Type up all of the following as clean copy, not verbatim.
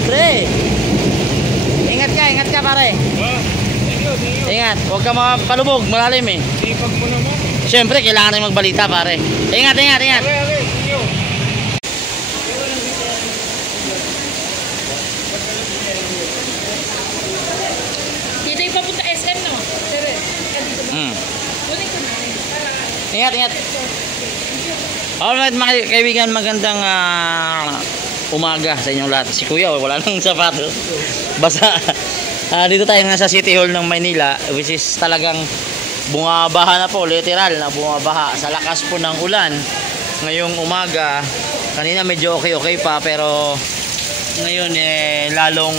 Siyempre. Ingat ka pare. Thank you. Ingat, huwag ka mapalubog, malalim eh. Sipag mo naman. Siyempre, kailangan rin magbalita pare. Ingat. Okay, thank you. Dito yung papunta SM, no? Pero, dito ba? Kunin ko na rin. Ingat. Alright mga kaibigan, magandang umaga sa inyong lahat. Si Kuya, wala nang sapatos. Basa. Dito tayo nga sa City Hall ng Maynila, which is talagang bumabaha na po, literal na bumabaha sa lakas po ng ulan ngayong umaga. Kanina medyo okay pa, pero ngayon lalong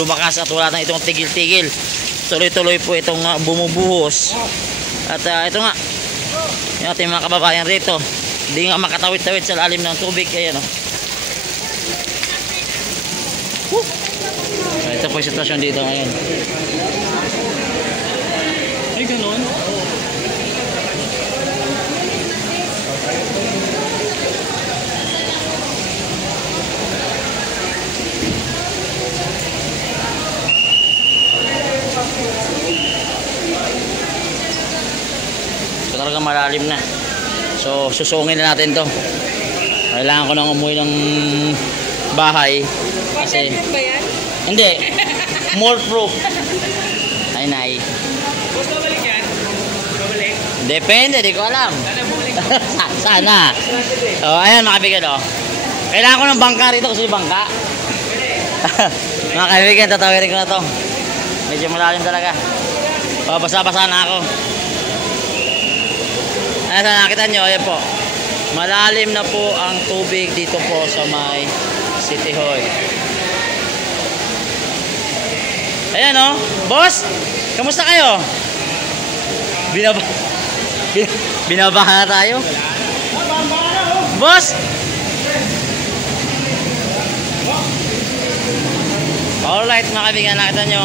lumakas at wala na itong tigil-tigil. Tuloy-tuloy po itong bumubuhos. At ito nga, yung ating mga kababayan rito, hindi nga makatawid-tawid sa lalim ng tubig. Ayan o. Ito po yung sitwasyon dito ngayon. Ay, ganun? Ito talaga malalim na. So, susungin na natin to. Kailangan ko nang umuwi ng bahay. Kasi Waterproof ba yan? hindi. More proof. Ay, nay. Boss, babalik yan? Babalik? Depende, di ko alam. Sana bumalik. Sana. Oh, ayan mga kaibigan, oh. Kailangan ko ng bangka rito kasi bangka. Mga kaibigan, tatawirin ko na to. Medyo malalim talaga. Oh, basa-basa na ako. Ayan, nakita nyo, ayan po. Malalim na po ang tubig dito po sa may City Hall. Ayan o, boss, kamusta kayo? Binabaha na tayo. Boss! Alright mga kaibigan, nakita nyo.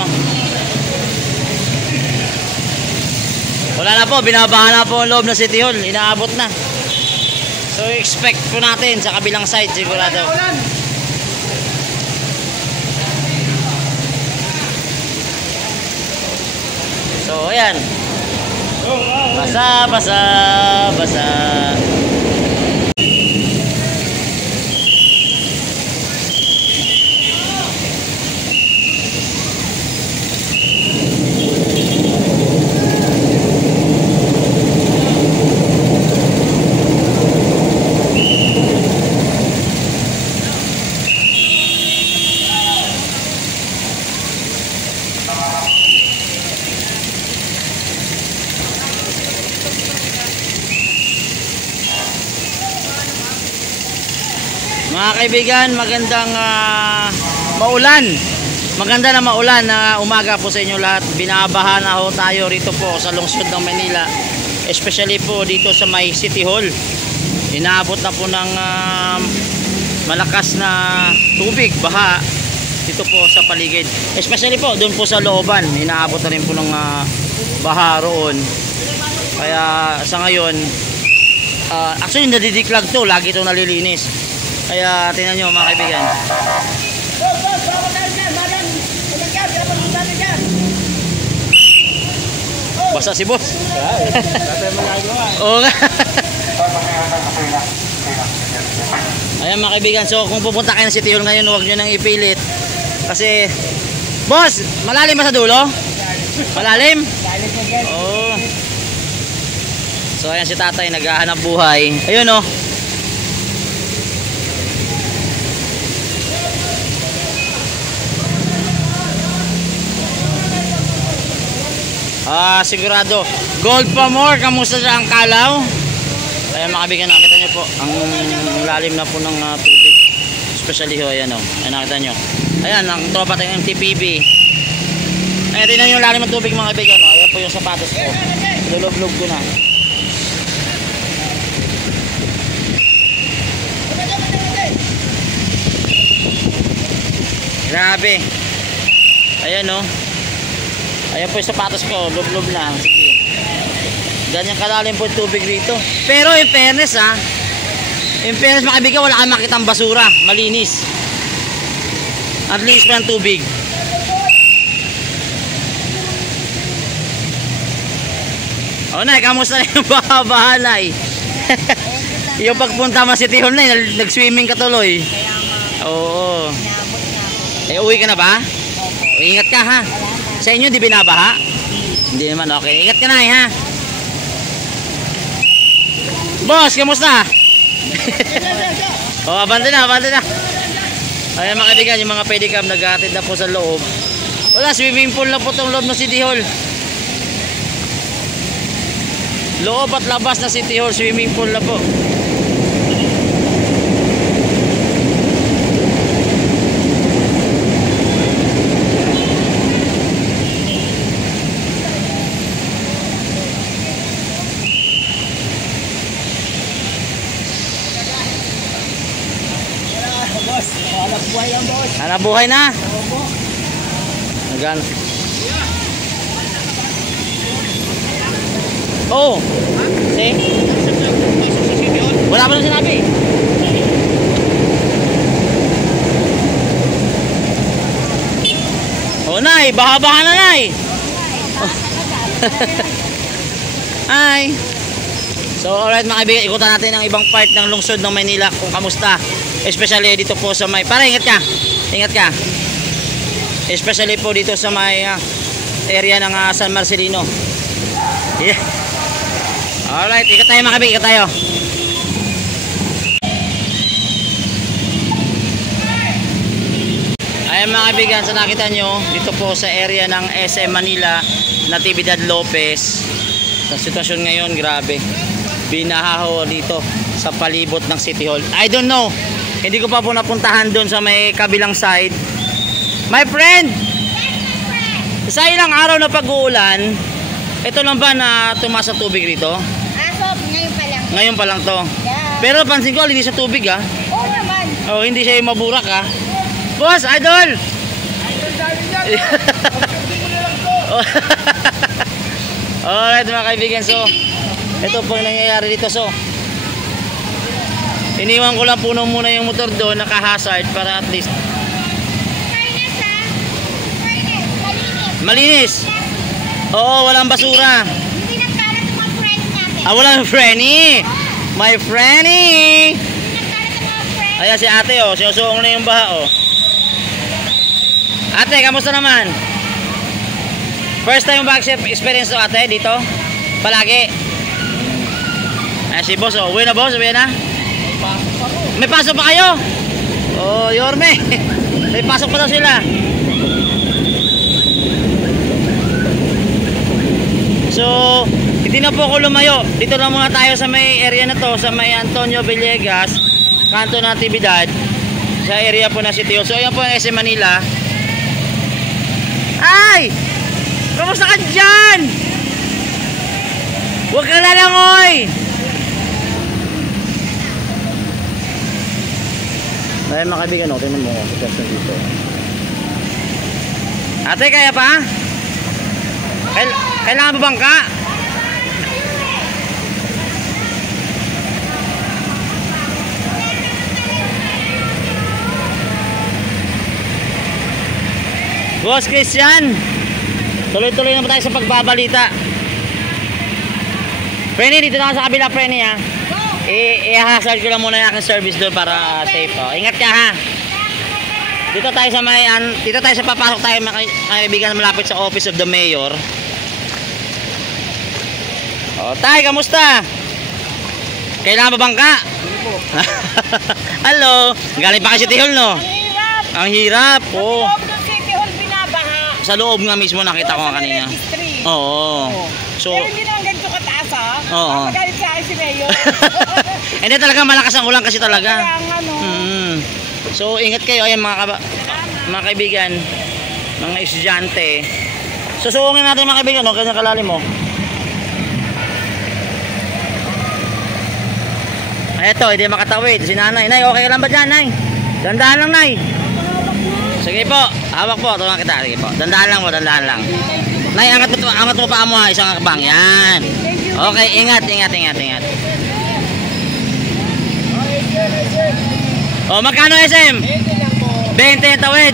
Wala na po, binabaha na po ang loob ng City Hall. Inaabot na. So expect po natin sa kabilang side sigurado. So ayan. Basa. Mga kaibigan, magandang maulan. Maganda na maulan na umaga po sa inyo lahat. Binabaha na ho tayo rito po sa lungsod ng Manila. Especially po dito sa may City Hall. Inaabot na po ng malakas na tubig, baha dito po sa paligid. Especially po doon po sa looban. Inaabot na rin po ng baha roon. Kaya sa ngayon, actually nadidiklag to. Lagi ito nalilinis. Kaya tingnan nyo mga kaibigan. Basa si boss. Oo nga. Ayan mga kaibigan. So kung pupunta kayo ng City Hall ngayon, huwag nyo nang ipilit. Kasi boss, malalim ba sa dulo? Malalim? Oo. So ayan si tatay, naghahanap buhay. Ayun o. Sigurado. Gold pa more. Kamusta siya ang kalaw? Ayan mga kaibigan, nakita nyo po ang lalim na po ng tubig. Especially ho, ayan o. Ayan nakita nyo. Ayan, ang tropa tayong MTPB. Ayan, tingnan nyo yung lalim ng tubig mga kaibigan. Ayan po yung sapatos ko. Lulog-log ko na. Grabe. Ayan o. Ayan po yung sapatos ko, lublob na. Sige. Ganyan kalalim po yung tubig rito. Pero in fairness mga kaibigan, wala kang makitang basura. Malinis. At least pa ng tubig. O Nay, kamusta na yung baha-baha, Nay? Yung pagpunta mo City Hall, Nay, nag-swimming ka tuloy. Oo. Eh, uwi ka na ba? Ingat ka ha. Sa inyo, di binabaha? Hindi naman, okay. Ingat ka, Nay, ha? Boss, kamusta? Oh, abante na. Ayan mga kaibigan, yung mga pedicab nag-aatid na po sa loob. Wala, swimming pool na po itong loob ng City Hall. Loob at labas na City Hall, swimming pool na po. Boss, hanap buhay lang, boss. Hanap buhay na. Nagan. Oh. See? Wala pa nang sinabi. Oh, Nay, baha-baha na, Nay. Hi. So, alright mga kaibigan, ikutan natin ang ibang part ng lungsod ng Maynila kung kamusta. Especially dito po sa may... Para, ingat ka. Ingat ka. Especially po dito sa may area ng San Marcelino. Yeah. Alright, ikat tayo mga kaibigan, ikat tayo. Ayan mga kaibigan, sa nakita nyo, dito po sa area ng SM Manila, Natividad Lopez. Sa sitwasyon ngayon, grabe. Binahaho dito sa palibot ng City Hall. I don't know. Hindi ko pa po napuntahan doon sa may kabilang side. My friend! Sa ilang araw na pag-uulan, ito lang ba na tumaas sa tubig rito? Ngayon pa lang. Ngayon pa lang to. Yeah. Pero pansin ko, hindi sa tubig ha. Oo naman. Oh, hindi siya yung maburak ha. Boss, idol! Alright mga kaibigan, so ito po yung nangyayari dito. So iniwan ko lang puno muna yung motor doon, naka-hazard para at least malinis. Oo, walang basura. Hindi nagkalat ang mga friends natin. Ah, walang frenny. My frenny. Hindi nagkalat ang mga friends. Ayan si ate oh, sinusuong na yung baha oh. Ate, kamusta naman? First time ba experience to ate dito? Palagi? Ayan si boss oh, uwi na boss, uwi na? May pasok pa kayo? Oh, Yorme. May pasok pa daw sila. So, hindi na po ako lumayo. Dito na muna tayo sa may area na to, sa may Antonio Villegas, kanto ng Natividad, sa area po na City Hall. So, ayan po ang SM Manila. Ay! Kamusta ka dyan? Huwag ka lalangoy! Ay mga kaibigan, no, tingnan mo ako dito. Ate, kaya pa? Kailangan ba bangka? Boss Christian, tuloy-tuloy na tayo sa pagbabalita. Frenny, dito na ako sa kabila, Frenny ha. I-hazard ko lang muna yung aking service doon para safe. Oh. Ingat ka ha. Dito tayo sa may dito tayo sa papasok tayo mga kaibigan malapit sa Office of the Mayor. Oh, tay, kamusta? Kailangan ba bangka? Hello. Galing pa kasi City Hall, no? Ang hirap. Oh. City Hall binabaha. Sa loob nga mismo nakita ko kanina. Oo. So, pero hindi naman ganito kataas ha. Oo. Magalit sa akin si Mayor. hindi talaga malakas ang ulan kasi talaga. Kaya ang ano. So, ingat kayo. Ayan mga kaibigan, mga estudyante. Susuungin natin mga kaibigan, no? Kanya kalalim mo. Eto, hindi makatawid. Si nanay. Nay, okay ka lang ba dyan, Nay? Dandahan lang, Nay. Sige po. Hawak po. Tulungan kita. Sige po. Dandahan lang po. Dandahan lang. Nay, angat mo pa mo ha. Isang akbang. Yan. Okay, ingat. Oh, magkano SM? 20 ang tawid.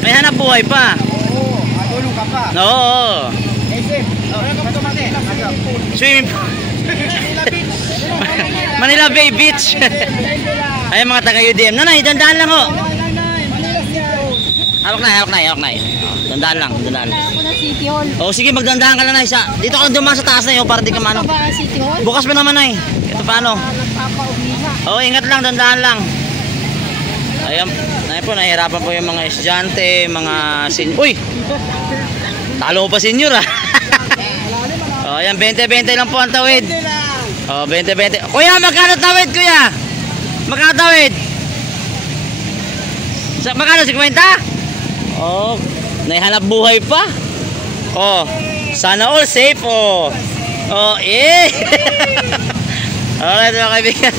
May hanap buhay pa. Oo, tulong ka pa. Oo. SM. Swimming pool. Manila Bay Beach. Ay mga taga UDM. Nanay, dandaan lang ho. Hawak na. Dandaan lang. Ako na City Hall. Oh, sige, magdandaan ka lang na isa. Dito ka dumaan sa taas na yun para di ka mano. Ba City Hall? Bukas pa naman ay. Ito paano? Nagpapaumiha. Oh, ingat lang, dandaan lang. Ayan po, nahihirapan po yung mga estudyante, mga Uy! Talo mo pa senior ah. Oh, ayan, 20-20 lang po ang tawid. Oh, 20-20. Kuya, magkano tawid, kuya? Magkano tawid? Magkano, 50? Oh, naihanap buhay pa. Oh, sana all safe, oh. Oh, eh. Alright, mga kaibigan.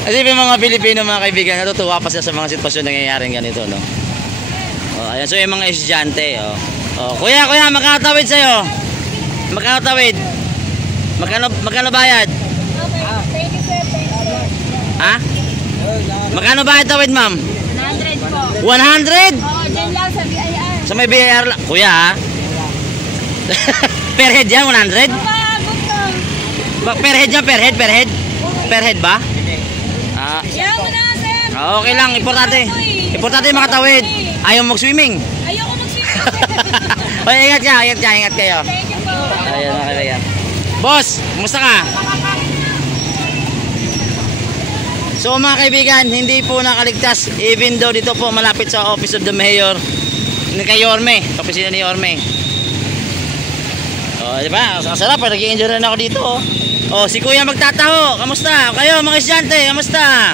Kasi yung mga Pilipino, mga kaibigan, natutuwa pa sila sa mga sitwasyon na nangyayaring ganito, no? Oh, ayan, so yung mga estudyante, oh. Oh, kuya, magkano tawid sa'yo? Magkano tawid? Magkano bayad? Ha? Magkano bayad tawid, ma'am? 100 po. 100? Oo, dyan lang sa BIR. Sa may BIR lang. Kuya, ha? Per head yan, 100? Pagod lang. Per head yan, per head? Per head ba? Ah, Yan mo na, sir. okay lang, importante makatawid. Ayaw mag-swimming. Ayoko mag-swimming. Oy, ingat kayo. Thank you po. Ayan, nakakaya. Boss, kumusta ka? So mga kaibigan, hindi po nakaligtas even though dito po malapit sa Office of the Mayor ni kay Yorme, sa opisina ni Yorme. Oh, di ba? Ang sarap, nag-i-enjoy rin ako dito. Oh, si Kuya magtataho. Kamusta? Kayo mga estudyante, kamusta?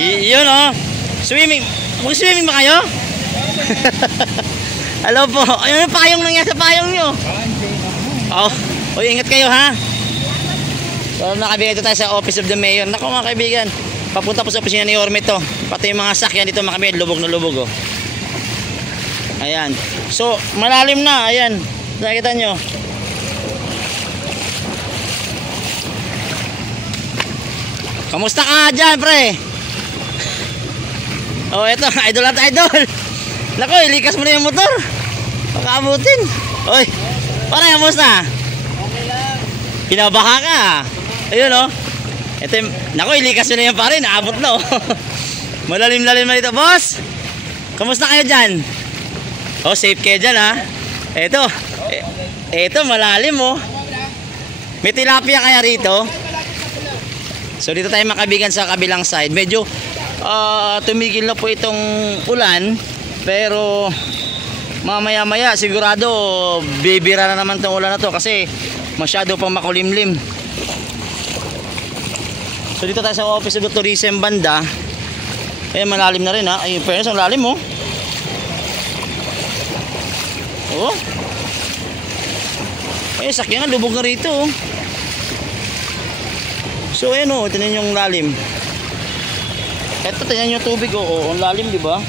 Yun oh. Swimming. Mag-swimming ba kayo? Hello po. Ayun yung payong nangyari sa payong nyo. Oh, ingat kayo ha. So nakabigay tayo sa Office of the Mayor. Naku mga kaibigan, papunta po sa opisina ni Yorme to. Pati yung mga sakyan dito mga kaibigan, lubog na lubog oh. Ayan. So malalim na, ayan. Nakita nyo. Kamusta ka dyan pre? Oh eto, idol at idol. Naku, ilikas mo na yung motor. Pakaabutin. Oy, pare, kamusta? Okay lang. Pinabaha ka. Ayun oh. Ito, naku, ilikas mo na yung pare. Naabot na oh. Malalim-lalim na dito, boss. Kamusta kayo dyan? Oh, safe kayo dyan ha. Ito, malalim oh. May tilapia kaya rito? So dito tayo makabigan sa kabilang side. Medyo tumigil na po itong ulan. Pero mamaya-maya sigurado bibira na naman itong ulan na to kasi masyado pang makulimlim. So dito tayo sa Office of the Tourism banda. Malalim na rin ha. Ay, fairness, ang lalim oh. Oh. Sakyan nga, lubog na rito oh. So ayan oh, tingnan yung lalim. Ito, tingnan yung tubig oh, ang lalim di ba?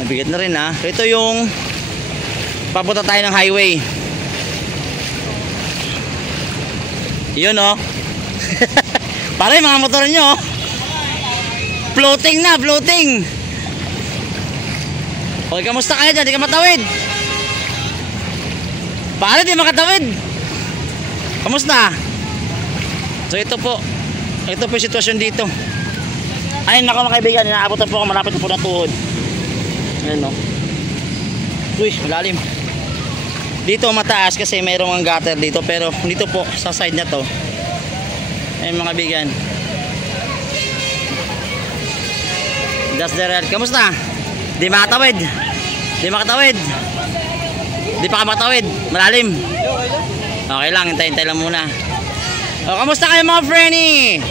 Nabigat na rin ha. Ito yung papunta tayo ng highway. Yun oh. Pare, mga motor nyo floating na, floating. Okay, kamusta kayo dyan? Di ka matawid? Pare, di makatawid. Kamusta? So ito po yung sitwasyon dito. Ayun ako mga kaibigan, inaabot na po ako, malapit na po na tuhod. Ayan o. Uy, malalim. Dito mataas kasi mayroong ang gutter dito, pero dito po sa side na to. Ayun mga kaibigan. That's the real. Kamusta? Di makatawid. Di pa ka makatawid. Malalim. Okay lang, hintay-hintay lang muna. O, kamusta kayo mga frenny?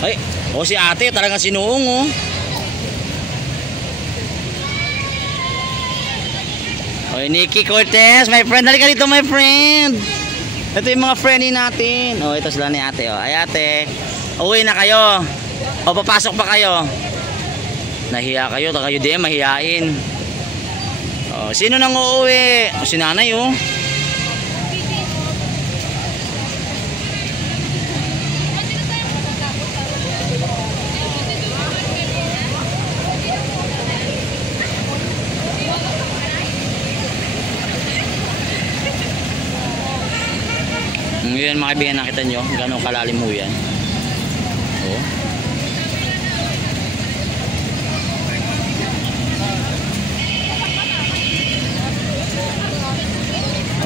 Ay, si ate talagang sinuong oh. Oy, Nikki Cortez, my friend. Halika dito, my friend. Ito yung mga frenny natin. Oh, ito sila ni ate oh. Ay ate, uwi na kayo. O, papasok pa kayo. Nahiya kayo di mahihain. Oh, sino nang uuwi? Si nanay oh. yan mga kaibigan, nakita nyo gano'ng kalalim mo yan. Oh.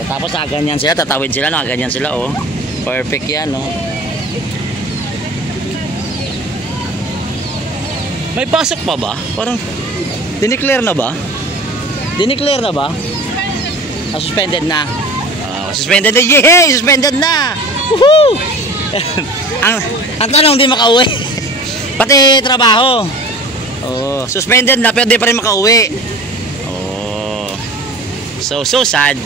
Oh, tapos ganyan sila, tatawid sila, ganyan sila, oh. Perfect yan, oh. May pasok pa ba? Parang dineclare na ba? Dineclare na ba? Suspended na. Suspended na. Yay! Suspended na. Woohoo! ang tanong, hindi makauwi. Pati trabaho. Oh, suspended na pero di pa rin makauwi. Oh. So sad.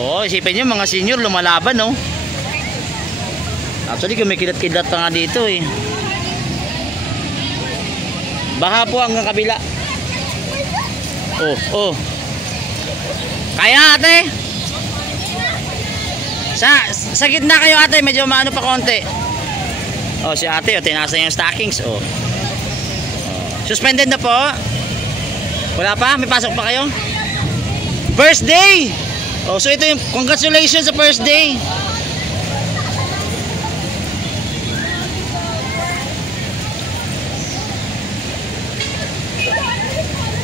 Oh, isipin niyo mga senior lumalaban, no? Actually, kumikilat-kilat pa nga dito eh. Baha po hanggang kabila. Oh. Kaya ate? Sa gitna kayo ate, medyo maano pa konti. Oh, si ate, tinasa niya yung stockings. Oh. Suspended na po. Wala pa? May pasok pa kayo? First day! Oh, so ito yung congratulations sa first day.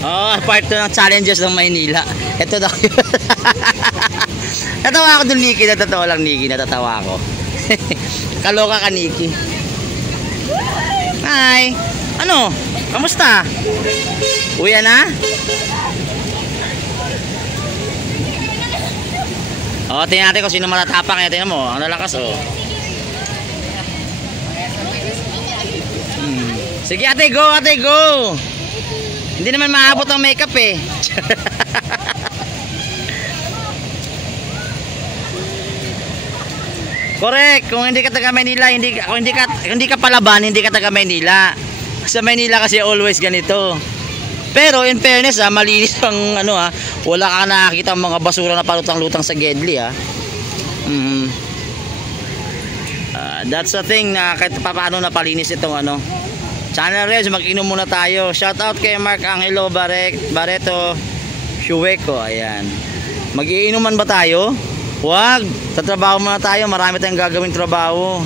Oh, part 2 ng challenges ng Maynila. Ito daw yun. Natawa ako dun, Nikki. Natatawa lang, Nikki. Natatawa ako. Kaloka ka, Nikki. Hi. Ano? Kamusta? Uwi na? Oh, tingnan natin kung sino matatapang. Tingnan mo, ang lalakas, oh. Sige, ate, go, ate, go. Hindi naman maabot ang makeup eh. Correct. Kung hindi ka taga Maynila, hindi ka palaban, hindi ka taga Maynila. Sa Maynila kasi always ganito. Pero in fairness, malinis ang wala ka nakakita mga basura na palutang-lutang sa Gedli, that's the thing na kahit paano napalinis itong Channel Reds, mag-inom muna tayo. Shout out kay Mark Angelo Barreto Shuweko. Ayan. Mag-iinuman ba tayo? Huwag. Tatrabaho muna tayo. Marami tayong gagawing trabaho.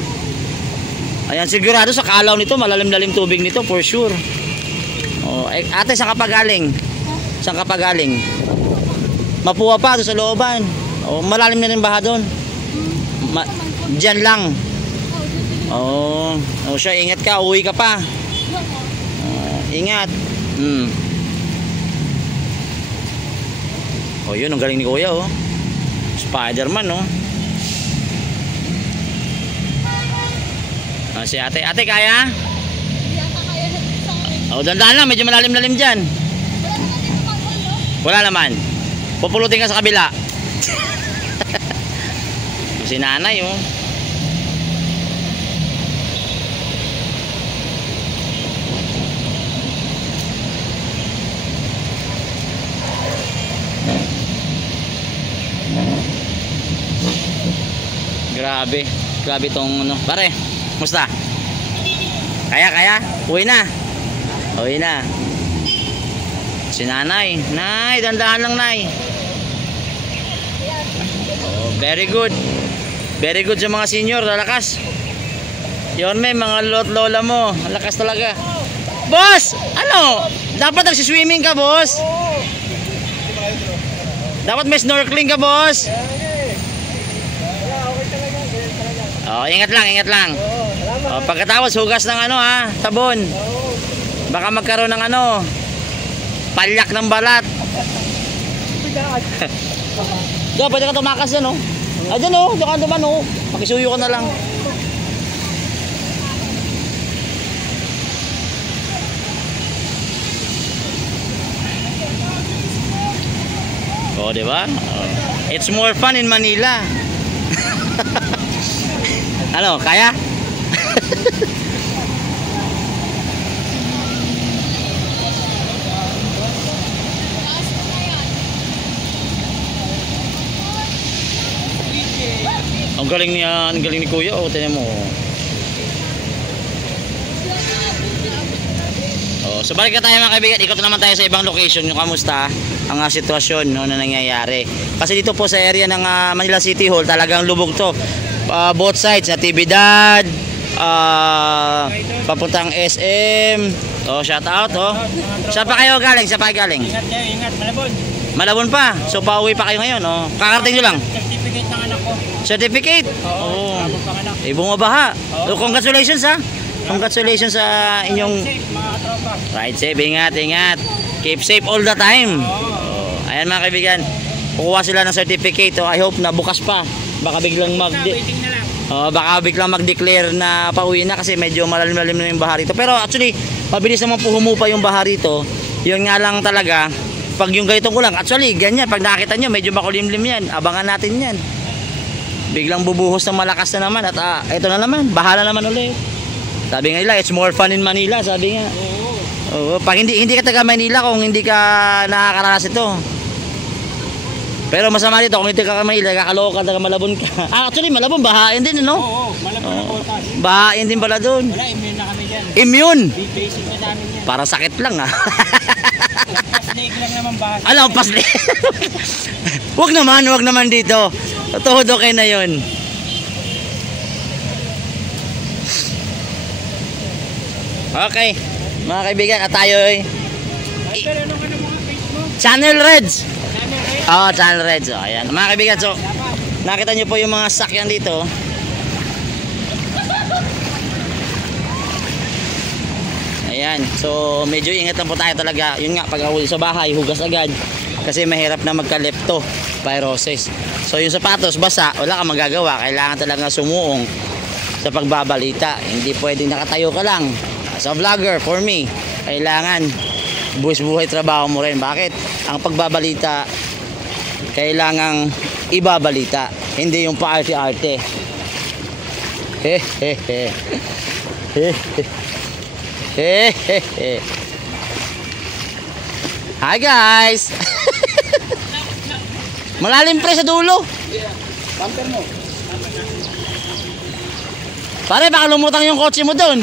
Ayan, sigurado sa kalaw nito, malalim-lalim tubig nito for sure. Oh, ate, saan ka pa galing? Saan ka pa galing? Mapuwa pa doon sa looban. Oh, malalim na rin baha doon. Diyan lang. Oh, siya, ingat ka, uwi ka pa. Ingat. Oh, yun, ang galing ni Kuya, oh. Spider-Man, oh. Si ate, kaya? Oh, dandan lang, medyo malalim-lalim dyan. Wala naman. Pupulutin ka sa kabila. Si nanay, oh. Grabe tong pare, musta? Kaya? Uwi na. Si nanay, dandahan lang, nay. Oh, very good sa mga senior, lalakas. Yon, may mga lola mo, lakas talaga. Boss, dapat nagsiswimming ka, boss. Dapat may snorkeling ka, boss. Oh, ingat lang. Oh, pagkatapos hugas ng sabon. Baka magkaroon ng palyak ng balat. Diyan, pwede ka tumakas dyan, oh. Diyan, oh, diyan ka naman, oh. Pakisuyo ka na lang. Oh, di ba? It's more fun in Manila. Kaya? Ang galing ni Kuya, oh, tingnan mo. Oh, So balik na tayo mga kaibigan, ikot naman tayo sa ibang location yung kamusta ang sitwasyon no, na nangyayari. Kasi dito po sa area ng Manila City Hall talagang lubog to. Both sides, Natividad, papuntang SM. Oh, shout out oh. Saan pa kayo galing? Saan pa kayo galing? Ingat kayo, ingat. Malabon. Malabon pa. So pauwi pa kayo ngayon oh. Kakarating nyo lang. Certificate ng anak ko. Certificate? Oo. Bagong panganak. Bumabaha. So, congratulations ha. Congratulations sa inyong Safe, mga katropa. ride safe. Ingat, ingat. Keep safe all the time. Oh, ayan mga kaibigan. Kukuha sila ng certificate. Oh, I hope na bukas pa. Baka biglang Waiting na lang. baka biglang mag-declare na pauwi na kasi medyo malalim-lalim na yung baha rito. Pero actually, mabilis naman po humupa yung baha rito. Yun nga lang talaga, pag yung ganitong kulang, actually, ganyan, pag nakita nyo, medyo makulimlim yan. Abangan natin yan. Biglang bubuhos ng malakas na naman at ito na naman, baha na naman ulit. Sabi nga nila, it's more fun in Manila, sabi nga. Oo, pag hindi ka taga Manila, kung hindi ka nakakaranas ito. Pero masama dito, kung hindi ka Manila, kakaloko ka, taga Malabon ka. Actually, Malabon, bahain din, no? Oo, malabon na botas. Bahain din pala doon. Wala, immune na kami dyan. Immune! Basic na sa amin yan. Parang sakit lang, ha? Paslig lang naman bahas. Alam, pasli. Wag naman dito. Tuhod okay na yun. Okay, mga kaibigan, at tayo ay Pero ano ka na mga page mo? Channel Reds. Channel Red. Channel Reds. Oh, ayan. Mga kaibigan, so nakita nyo po yung mga sakyan dito. Ayan. So medyo ingat lang po tayo talaga. Yun nga, pag uwi sa bahay, hugas agad. Kasi mahirap na magka-leptospirosis. So yung sapatos, basa, wala kang magagawa. Kailangan talaga sumuong sa pagbabalita. Hindi pwedeng nakatayo ka lang. As a vlogger, for me, kailangan buhay trabaho mo rin. Bakit? Ang pagbabalita, kailangang ibabalita. Hindi yung paarte-arte. Hehehe. Hehehe. Hi guys! Malalim pre sa dulo. Bumper mo. Pare, baka lumutang yung kotse mo doon.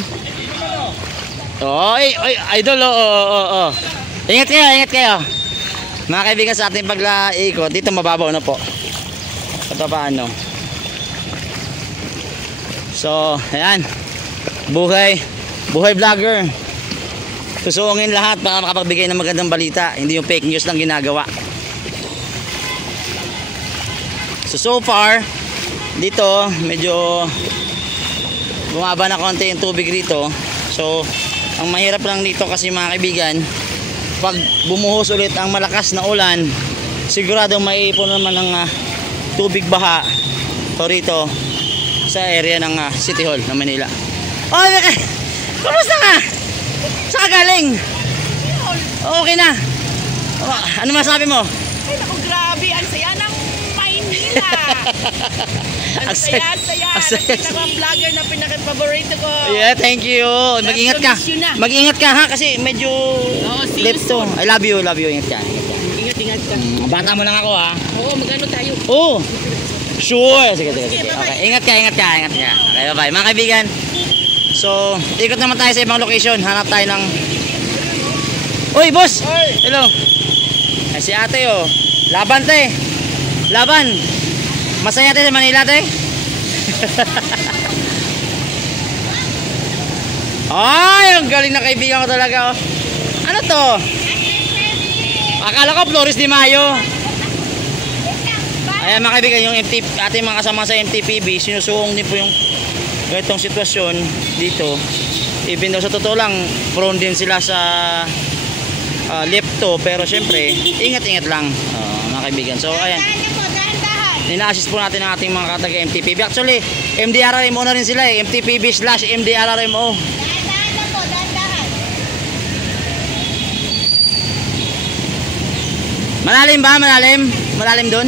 Oy, idol, oh. Ingat kayo. Mga kaibigan, sa ating paglaikot, dito mababaw na po. Ito paano. So, ayan. Buhay vlogger. Susuungin lahat para makapagbigay ng magandang balita. Hindi yung fake news lang ginagawa. So far, dito, medyo bumaba na konti yung tubig rito. So, ang mahirap lang dito kasi mga kaibigan, pag bumuhos ulit ang malakas na ulan, sigurado maiipon naman ng tubig baha to rito sa area ng City Hall ng Manila. Oh, kumusta ka? Saan ka galing? Okay na. Ano masabi mo? Ay, naku, grabe. Ang saya ng Maynila. Ang saya. Pinakang vlogger na pinaka-favorito ko. Yeah, thank you. Mag-ingat ka. Promise you na. Mag-ingat ka ha kasi medyo see you left to. I love you. Ingat ka. Ingat ka. Bata mo lang ako ha. Oo, magano tayo. Oh. Sure. Sige. Okay. Ingat ka. Okay, bye-bye. Mga kaibigan. So, ikot naman tayo sa ibang location. Hanap tayo ng... Uy, boss! Hello. Ay, si ate oh. Laban te. Laban. Masaya tayo sa Manila te. Ay, ang galing na kaibigan ko talaga oh. Ano to? Akala ko Flores de Mayo. Ayan mga kaibigan, yung ating mga kasama sa MTPB, sinusuong din po yung ganitong sitwasyon dito. Even though sa totoo lang, prone din sila sa lepto, pero syempre, ingat-ingat lang mga kaibigan. So ayan, ina-assist po natin ang ating mga kataga MTPB. Actually, MDRRMO na rin sila eh, MTPB/MDRRMO. Malalim ba? Malalim doon?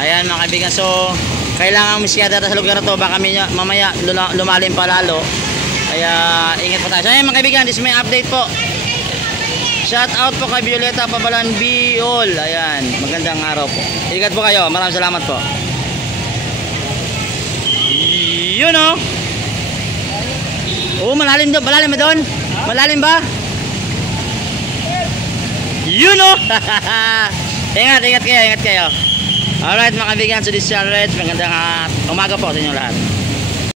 Ayan mga kaibigan, so kailangan misyada sa lugar na to, baka mamaya lumalim pa lalo. Kaya ingat po tayo. So ayan mga kaibigan, this is my update po. Shout out po kay Violeta Pabalan Biol. Ayan, magandang araw po. Ingat po kayo, maraming salamat po. Yun o. Oo, malalim doon. Malalim ba doon? Malalim ba? Yun o! Ingat, ingat kayo, ingat kayo. Alright mga kaibigan, so this is Alright. Magandang umaga po sa inyo lahat.